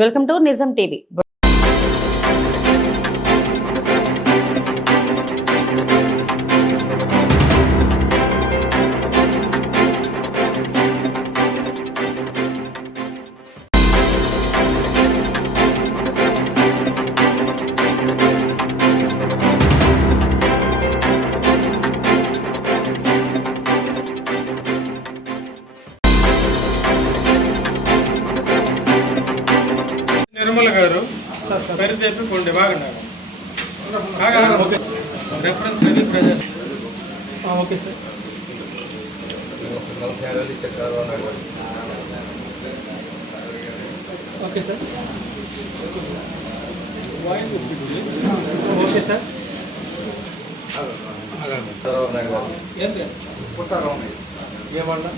Welcome to నిజం TV. గారు పేరు తెప్పి కొండి బాగున్నారు. బాగా రెఫరెన్స్ అనేది present okay sir. Okay sir. Voice okay sir. ఏం పేరు? ఏమన్నా?